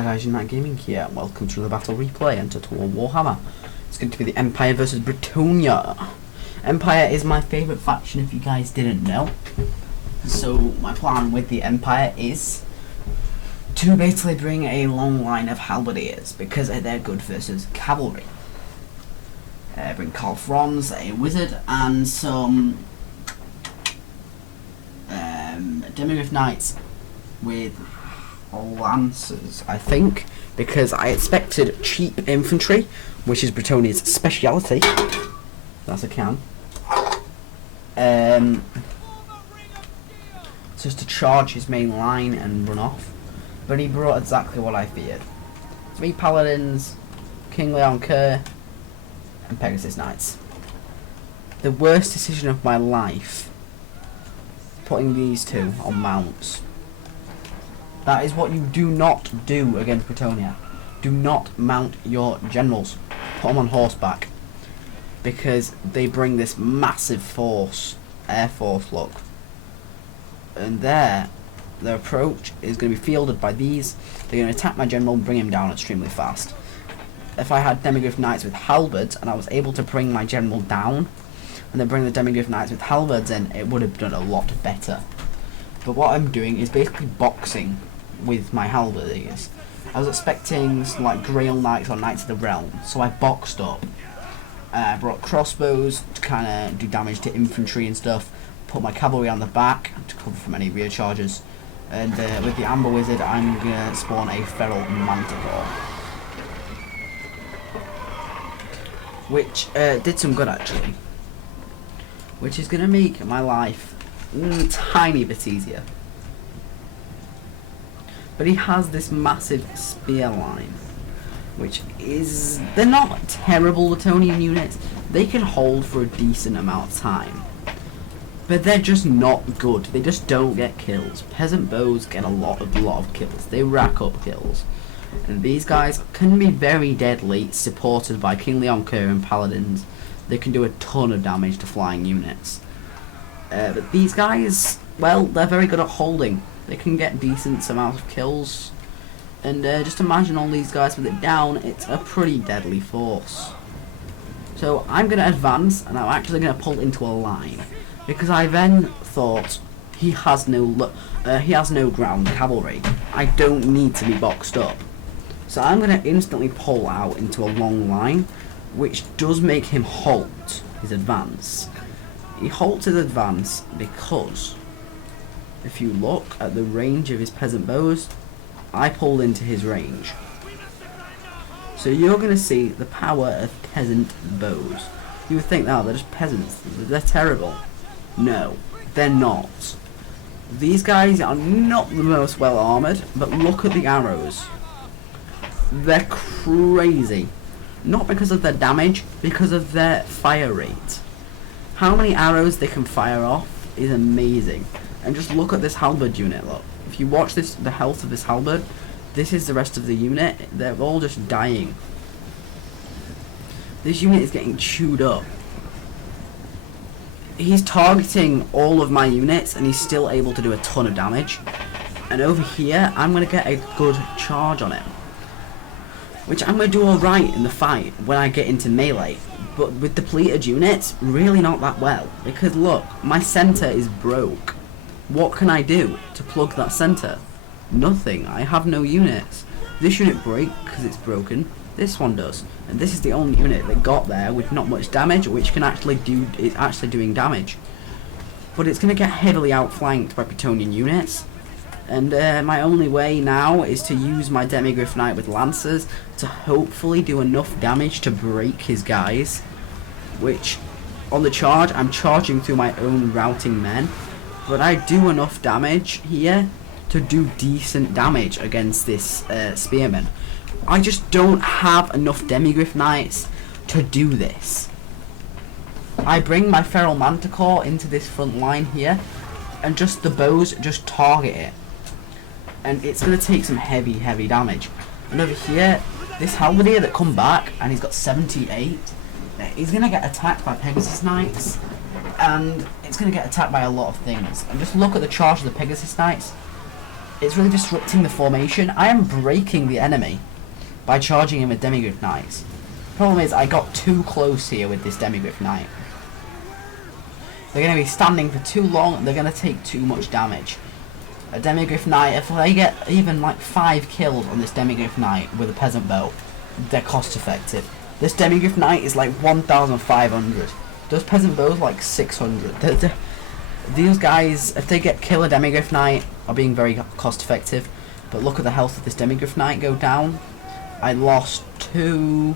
Hi guys, Unite Gaming here. Welcome to the battle replay and Total Warhammer. It's going to be the Empire versus Britionia. Empire is my favourite faction if you guys didn't know. So my plan with the Empire is to basically bring a long line of halberdiers because they're good versus cavalry. Bring Carl Franz, a wizard, and some Demigryph Knights with lancers, I think, because I expected cheap infantry, which is Britonia's speciality. That's a can. Just to charge his main line and run off, but he brought exactly what I feared: 3 paladins, King Leon Kerr, and Pegasus Knights. The worst decision of my life, putting these two on mounts. That is what you do not do against Britionia. Do not mount your generals. Put them on horseback. Because they bring this massive force, air force look. And their approach is going to be fielded by these. They're going to attack my general and bring him down extremely fast. If I had Demigryph Knights with halberds and I was able to bring my general down, and then bring the Demigryph Knights with halberds in, it would have done a lot better. But what I'm doing is basically boxing with my halberdiers. I was expecting like Grail Knights or Knights of the Realm, so I boxed up. I brought crossbows to kind of do damage to infantry and stuff. Put my cavalry on the back to cover from any rear charges. And with the Amber Wizard, I'm gonna spawn a Feral Manticore, which did some good actually. Which is gonna make my life a tiny bit easier. But he has this massive spear line, which is... they're not terrible Latonian units. They can hold for a decent amount of time. But they're just not good. They just don't get kills. Peasant bows get a lot of kills. They rack up kills. And these guys can be very deadly, supported by King Leon Kerr and Paladins. They can do a ton of damage to flying units. But these guys, well, they're very good at holding. They can get decent amount of kills, and just imagine all these guys with it down. It's a pretty deadly force. So I'm going to advance, and I'm actually going to pull into a line, because I then thought he has no ground cavalry. I don't need to be boxed up, so I'm going to instantly pull out into a long line, which does make him halt his advance. He halts his advance because, if you look at the range of his peasant bows, I pulled into his range. So you're going to see the power of peasant bows. You would think, oh, they're just peasants, they're terrible. No, they're not. These guys are not the most well armoured, but look at the arrows. They're crazy. Not because of their damage, because of their fire rate. How many arrows they can fire off is amazing. And just look at this halberd unit, look. If you watch this, the health of this halberd, this is the rest of the unit. They're all just dying. This unit is getting chewed up. He's targeting all of my units and he's still able to do a ton of damage. And over here, I'm going to get a good charge on him, which I'm going to do alright in the fight when I get into melee. But with depleted units, really not that well. Because look, my centre is broke. What can I do to plug that centre? Nothing. I have no units. This unit breaks because it's broken. This one does. And this is the only unit that got there with not much damage, which can actually do... it's actually doing damage. But it's going to get heavily outflanked by Britonian units. And my only way now is to use my Demigryph Knight with Lancers to hopefully do enough damage to break his guys. Which, on the charge, I'm charging through my own routing men. But I do enough damage here to do decent damage against this spearman. I just don't have enough Demigryph Knights to do this. I bring my Feral Manticore into this front line here, and just the bows just target it. And it's going to take some heavy damage. And over here, this halberdier that come back, and he's got 78, he's going to get attacked by Pegasus Knights. And it's going to get attacked by a lot of things. And just look at the charge of the Pegasus Knights. It's really disrupting the formation. I am breaking the enemy by charging him with Demigryph Knights. Problem is, I got too close here with this Demigryph Knight. They're going to be standing for too long, and they're going to take too much damage. A Demigryph Knight, if they get even like 5 kills on this Demigryph Knight with a Peasant Bow, they're cost effective. This Demigryph Knight is like 1,500. Those Peasant Bows like 600. These guys, if they get kill a Demigryph Knight, are being very cost effective. But look at the health of this Demigryph Knight go down. I lost I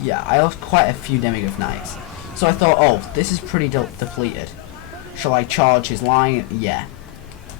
lost quite a few Demigryph Knights. So I thought, oh, this is pretty depleted. Shall I charge his line? Yeah.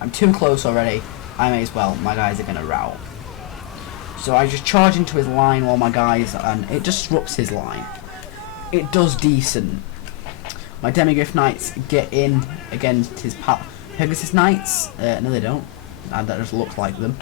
I'm too close already. I may as well. My guys are going to rout. So I just charge into his line while my guys, and it disrupts his line. It does decent. My Demigryph Knights get in against his Pegasus Knights. No, they don't. That just looks like them.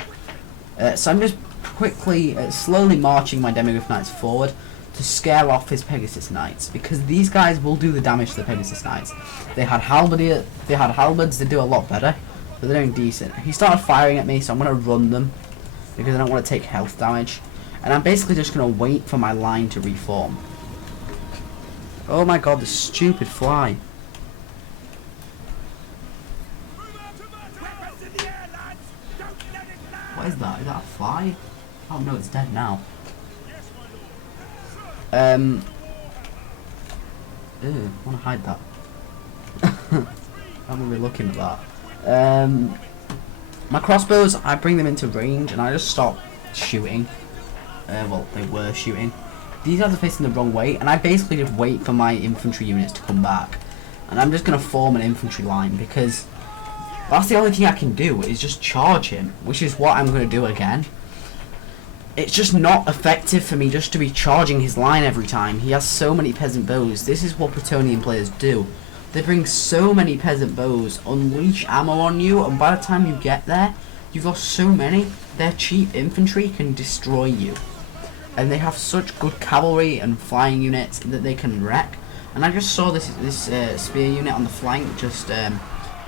So I'm just quickly, slowly marching my Demigryph Knights forward to scare off his Pegasus Knights, because these guys will do the damage to the Pegasus Knights. They had halberds. They do a lot better. But they're doing decent. He started firing at me, so I'm going to run them because I don't want to take health damage. And I'm basically just going to wait for my line to reform. Oh my god, this stupid fly. What is that? Is that a fly? Oh no, it's dead now. Ew, I want to hide that. I'm going to be looking at that. My crossbows, I bring them into range and I just stop shooting. Well, they were shooting. These guys are facing the wrong way, and I basically just wait for my infantry units to come back. And I'm just going to form an infantry line, because that's the only thing I can do, is just charge him, which is what I'm going to do again. It's just not effective for me just to be charging his line every time. He has so many peasant bows. This is what Bretonian players do. They bring so many peasant bows, unleash ammo on you, and by the time you get there, you've lost so many, their cheap infantry can destroy you. And they have such good cavalry and flying units that they can wreck. And I just saw this spear unit on the flank just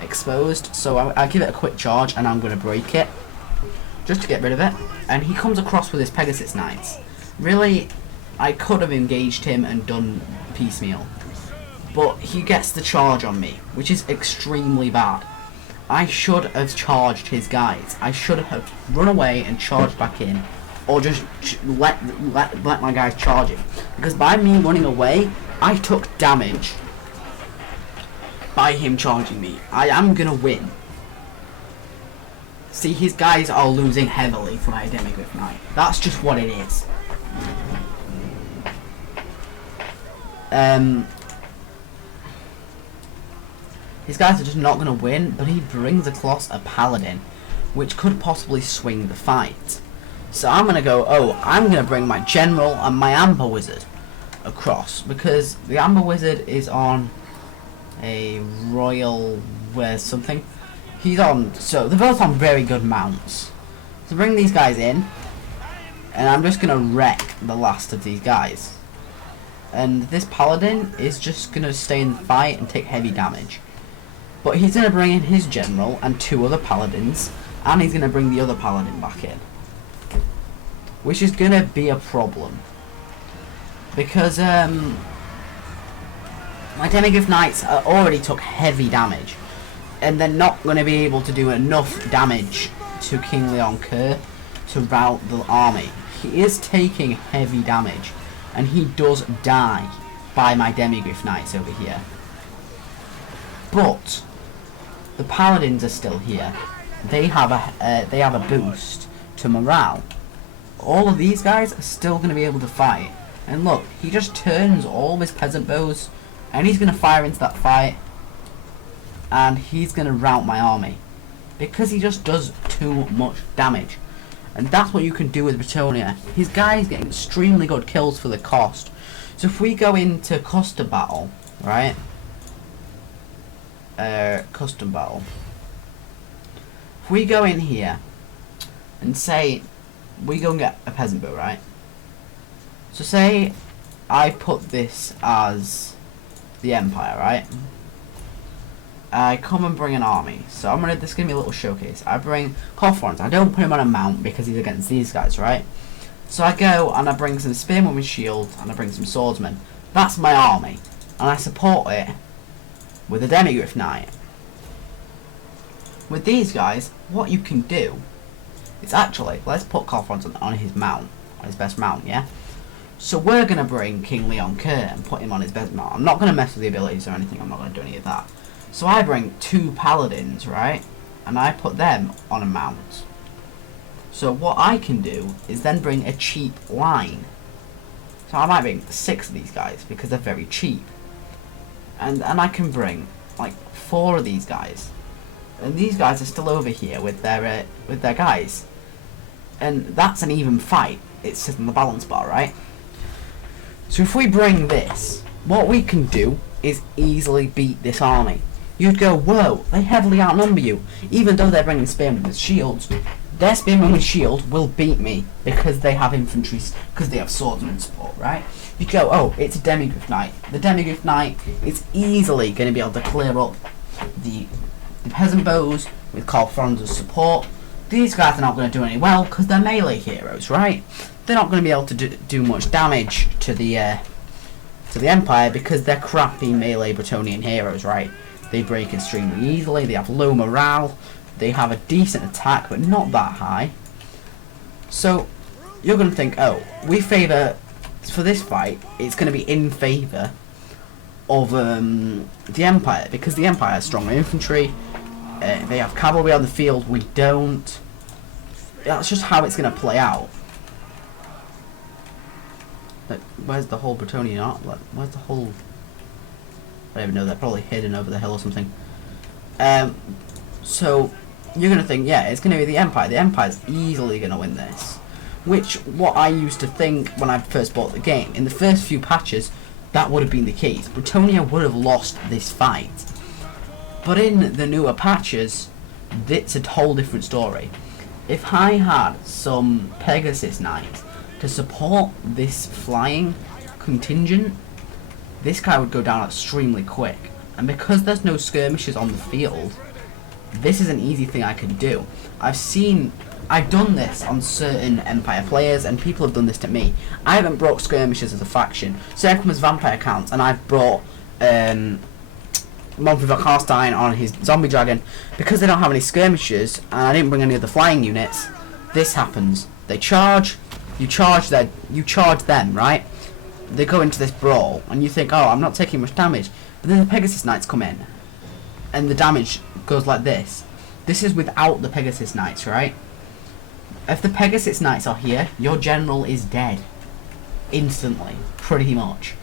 exposed, so I'll give it a quick charge and I'm going to break it, just to get rid of it. And he comes across with his Pegasus Knights. Really, I could have engaged him and done piecemeal, but he gets the charge on me, which is extremely bad. I should have charged his guys. I should have run away and charged back in, or just let my guys charge him. Because by me running away, I took damage by him charging me. I am gonna win. See, his guys are losing heavily for my Demigryph Knight. That's just what it is. His guys are just not going to win, but he brings across a paladin, which could possibly swing the fight. So I'm going to go, I'm going to bring my general and my amber wizard across, because the amber wizard is on a royal something. He's on, so they're both on very good mounts. So bring these guys in, and I'm just going to wreck the last of these guys. And this paladin is just going to stay in the fight and take heavy damage. But he's going to bring in his general and 2 other paladins, and he's going to bring the other paladin back in, which is going to be a problem, because my Demigryph Knights already took heavy damage, and they're not going to be able to do enough damage to King Leon Kerr to rout the army. He is taking heavy damage, and he does die by my Demigryph Knights over here. But the paladins are still here. They have a boost to morale. All of these guys are still going to be able to fight. And look, he just turns all of his peasant bows, and he's going to fire into that fight, and he's going to rout my army, because he just does too much damage. And that's what you can do with Britonia. His guys getting extremely good kills for the cost. So if we go into custom battle, right? Custom battle. If we go in here and say we go and get a peasant bow, right? So say I put this as the Empire, right? I come and bring an army. So this is gonna be a little showcase. I bring Coffrons. I don't put him on a mount because he's against these guys, right? So I go and I bring some spearmen with shields and I bring some swordsmen. That's my army, and I support it with a Demigryph Knight. With these guys, what you can do is actually, let's put Coffrons on his mount, on his best mount, yeah? So we're going to bring King Leon Kerr and put him on his best mount. I'm not going to mess with the abilities or anything, I'm not going to do any of that. So I bring 2 paladins, right? And I put them on a mount. So what I can do is then bring a cheap line. So I might bring 6 of these guys because they're very cheap. And I can bring like 4 of these guys. And these guys are still over here with their guys. And that's an even fight. It's sitting on the balance bar, right? So if we bring this, what we can do is easily beat this army. You'd go, whoa, they heavily outnumber you. Even though they're bringing spearmen with shields, their spearmen with shield will beat me because they have infantry, because they have swordsman support, right? You go, oh, it's a Demigryph Knight. The Demigryph Knight is easily going to be able to clear up the peasant bows with Coffrons as support. These guys are not going to do any well because they're melee heroes, right? They're not going to be able to do much damage to the Empire because they're crappy melee Bretonian heroes, right? They break extremely easily, they have low morale, they have a decent attack but not that high. So you're going to think, oh, we favour, for this fight, it's going to be in favour of the Empire because the Empire has stronger infantry, they have cavalry on the field, we don't. That's just how it's going to play out. Like, where's the whole Bretonian art? Like, where's the whole... I don't even know, they're probably hidden over the hill or something. So, you're going to think, yeah, it's going to be the Empire. The Empire's easily going to win this. Which, what I used to think when I first bought the game. In the first few patches, that would have been the case. Bretonia would have lost this fight. But in the newer patches, it's a whole different story. If I had some Pegasus Knights to support this flying contingent, this guy would go down extremely quick. And because there's no skirmishes on the field, this is an easy thing I could do. I've done this on certain Empire players, and people have done this to me. I haven't brought skirmishes as a faction. So I come as vampire counts, and I've brought Monfrey von Carstein on his zombie dragon. Because they don't have any skirmishes, and I didn't bring any of the flying units, this happens. They charge, you charge them, right? They go into this brawl, and you think, oh, I'm not taking much damage. But then the Pegasus Knights come in, and the damage goes like this. This is without the Pegasus Knights, right? If the Pegasus Knights are here, your general is dead. Instantly. Pretty much.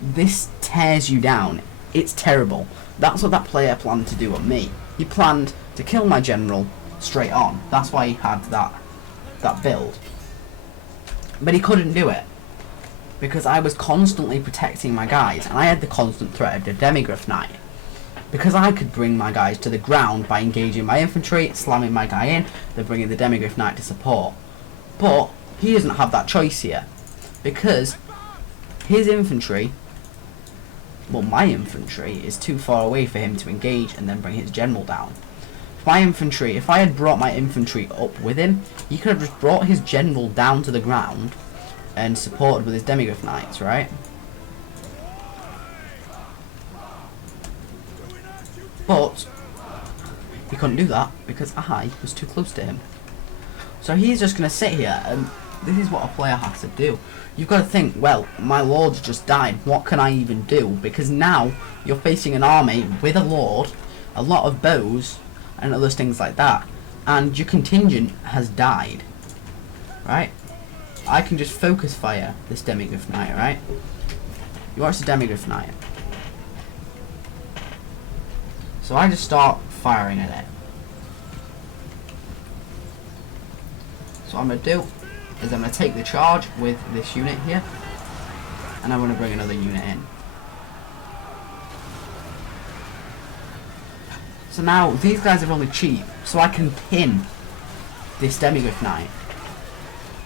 This tears you down. It's terrible. That's what that player planned to do on me. He planned to kill my general straight on. That's why he had that build. But he couldn't do it. Because I was constantly protecting my guys, and I had the constant threat of the Demigryph Knight. Because I could bring my guys to the ground by engaging my infantry, slamming my guy in, then bringing the Demigryph Knight to support. But he doesn't have that choice here. Because his infantry, well, my infantry is too far away for him to engage and then bring his general down. If I had brought my infantry up with him, he could have just brought his general down to the ground and supported with his Demigryph Knights, right? But he couldn't do that because I was too close to him. So he's just going to sit here, and this is what a player has to do. You've got to think, well, my lord's just died, what can I even do? Because now you're facing an army with a lord, a lot of bows, and other things like that. And your contingent has died. Right? I can just focus fire this Demigryph Knight, right? You watch the Demigryph Knight. So I just start firing at it. So what I'm going to do is I'm going to take the charge with this unit here, and I'm going to bring another unit in. So now these guys are only cheap, so I can pin this Demigryph Knight,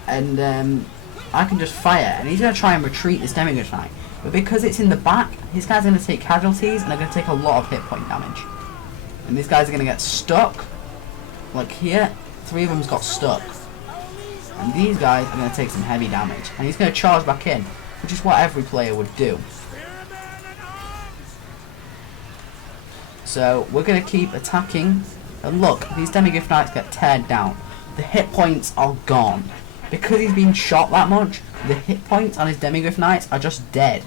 and I can just fire, and he's going to try and retreat this Demigryph Knight. But because it's in the back, his guys are going to take casualties and they're going to take a lot of hit point damage. And these guys are going to get stuck. Like here, 3 of them's got stuck. And these guys are going to take some heavy damage. And he's going to charge back in, which is what every player would do. So we're going to keep attacking. And look, these Demigryph Knights get teared down. The hit points are gone. Because he's been shot that much, the hit points on his Demigryph Knights are just dead.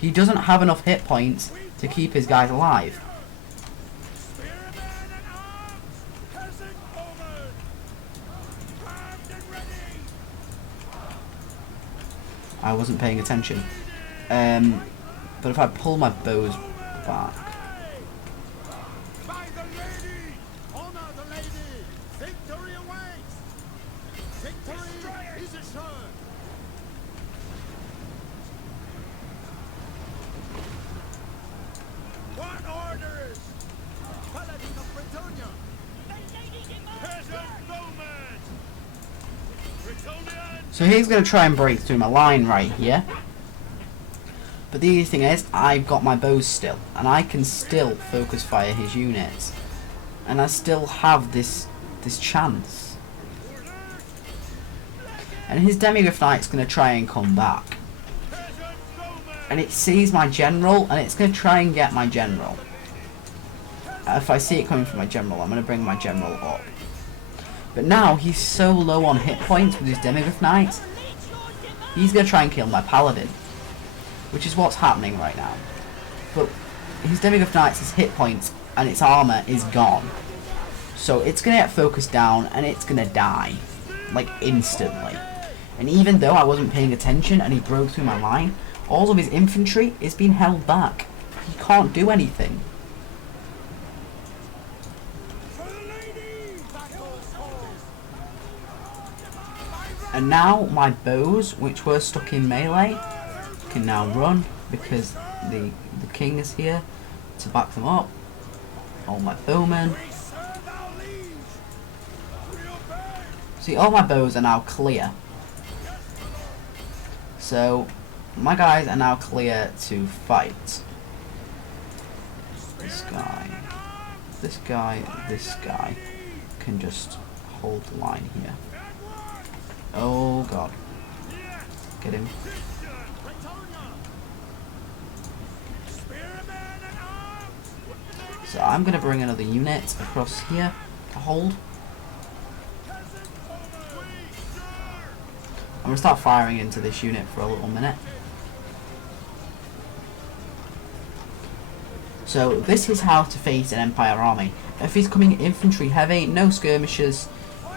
He doesn't have enough hit points to keep his guys alive. I wasn't paying attention. But if I pull my bows back... So he's going to try and break through my line right here. But the easy thing is, I've got my bows still. And I can still focus fire his units. And I still have this chance. And his Demigryph Knight's going to try and come back. And it sees my general, and it's going to try and get my general. If I see it coming from my general, I'm going to bring my general up. But now he's so low on hit points with his Demigryph Knights, he's going to try and kill my Paladin. Which is what's happening right now. But his Demigryph Knights' hit points and its armor is gone. So it's going to get focused down and it's going to die. Like instantly. And even though I wasn't paying attention and he broke through my line, all of his infantry is being held back. He can't do anything. And now my bows, which were stuck in melee, can now run because the king is here to back them up. All my bowmen. See, all my bows are now clear. So my guys are now clear to fight. This guy, this guy, this guy can just hold the line here. Oh god. Get him. So I'm going to bring another unit across here to hold. I'm going to start firing into this unit for a little minute. So this is how to face an Empire army. If he's coming infantry heavy, no skirmishers,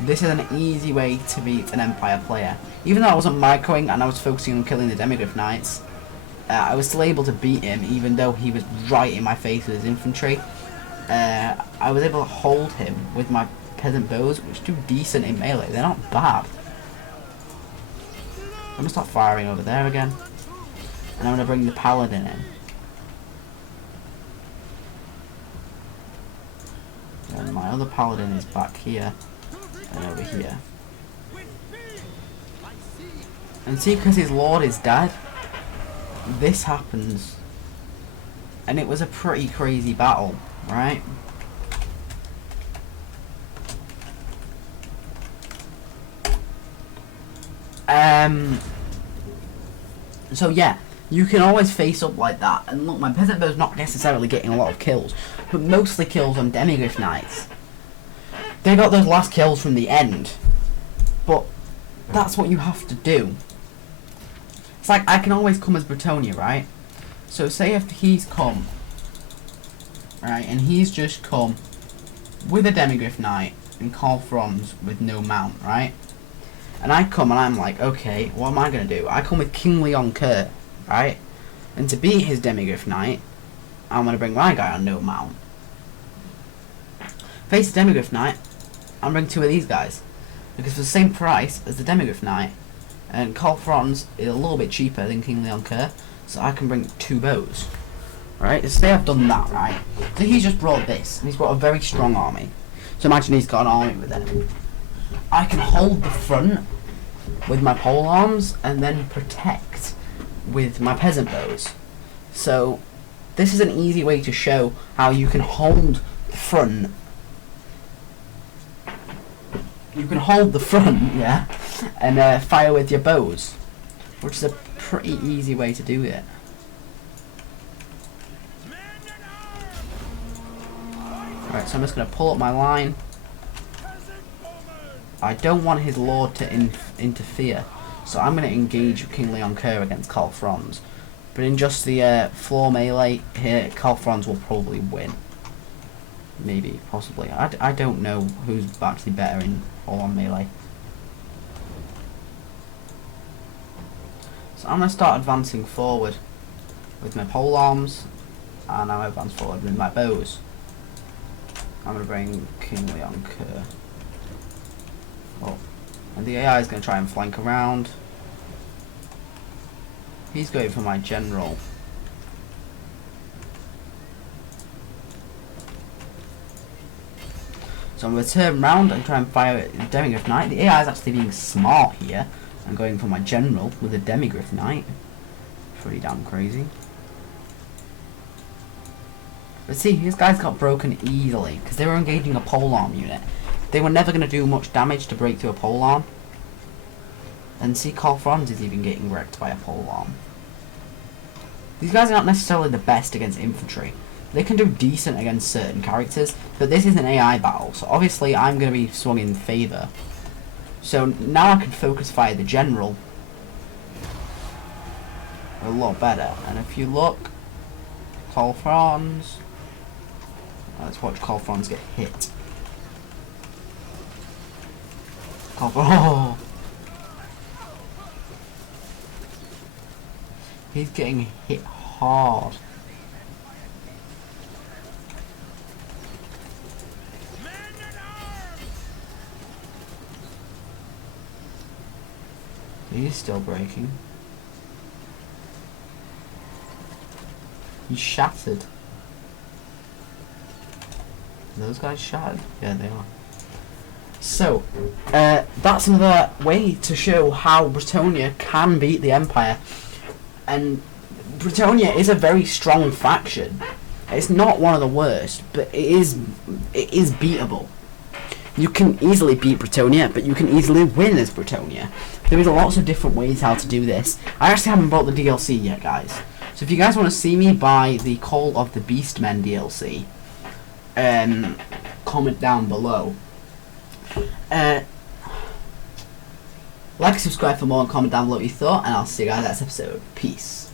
this is an easy way to beat an Empire player. Even though I wasn't microing and I was focusing on killing the Demigryph Knights, I was still able to beat him even though he was right in my face with his infantry. I was able to hold him with my peasant bows, which do decent in melee. They're not bad. I'm going to start firing over there again. And I'm going to bring the Paladin in. And my other Paladin is back here. And over here. And see, because his lord is dead, this happens. And it was a pretty crazy battle, right? So yeah, you can always face up like that. And look, my peasant bow's not necessarily getting a lot of kills, but mostly kills on Demigryph Knights. They got those last kills from the end, but that's what you have to do. It's like I can always come as Britionia, right? So say if he's come, right, and he's just come with a Demigryph Knight and Carl-Franz with no mount, right? And I come and I'm like, okay, what am I going to do? I come with King Leon Kerr, right? And to beat his Demigryph Knight, I'm going to bring my guy on no mount. Face the Demigryph Knight, I'm bring 2 of these guys. Because for the same price as the Demigryph Knight, and Carl-Franz is a little bit cheaper than King Leon Kerr, so I can bring 2 bows. Right? So say I've done that, right? So he's just brought this, and he's brought a very strong army. So imagine he's got an army with him. I can hold the front with my pole arms and then protect with my peasant bows. So this is an easy way to show how you can hold the front. You can hold the front, yeah, and fire with your bows, which is a pretty easy way to do it. Right, so I'm just going to pull up my line. I don't want his lord to interfere, so I'm going to engage King Leon Kerr against Karl Franz. But in just the floor melee here, Karl Franz will probably win. Maybe, possibly. I don't know who's actually better in full-on melee. So I'm going to start advancing forward with my pole arms, and I'm going to advance forward with my bows. I'm going to bring King Leon Kerr. Oh, and the AI is going to try and flank around. He's going for my general. So I'm going to turn round and try and fire at the Demigryph Knight. The AI is actually being smart here and going for my general with a Demigryph Knight. Pretty damn crazy. But see, these guys got broken easily because they were engaging a polearm unit. They were never going to do much damage to break through a polearm. And see, Karl Franz is even getting wrecked by a polearm. These guys are not necessarily the best against infantry. They can do decent against certain characters, but this is an AI battle, so obviously I'm going to be swung in favour. So now I can focus fire the general a lot better. And if you look, Karl Franz, let's watch Karl Franz get hit. Oh! He's getting hit hard. He's still breaking. He's shattered. Are those guys shattered? Yeah, they are. So, that's another way to show how Britonnia can beat the Empire. And Britonnia is a very strong faction. It's not one of the worst, but it is beatable. You can easily beat Britonnia, but you can easily win as Britonnia. There is lots of different ways how to do this. I actually haven't bought the DLC yet, guys. So if you guys want to see me buy the Call of the Beastmen DLC, comment down below. Like and subscribe for more and comment down below what you thought, and I'll see you guys next episode. Peace.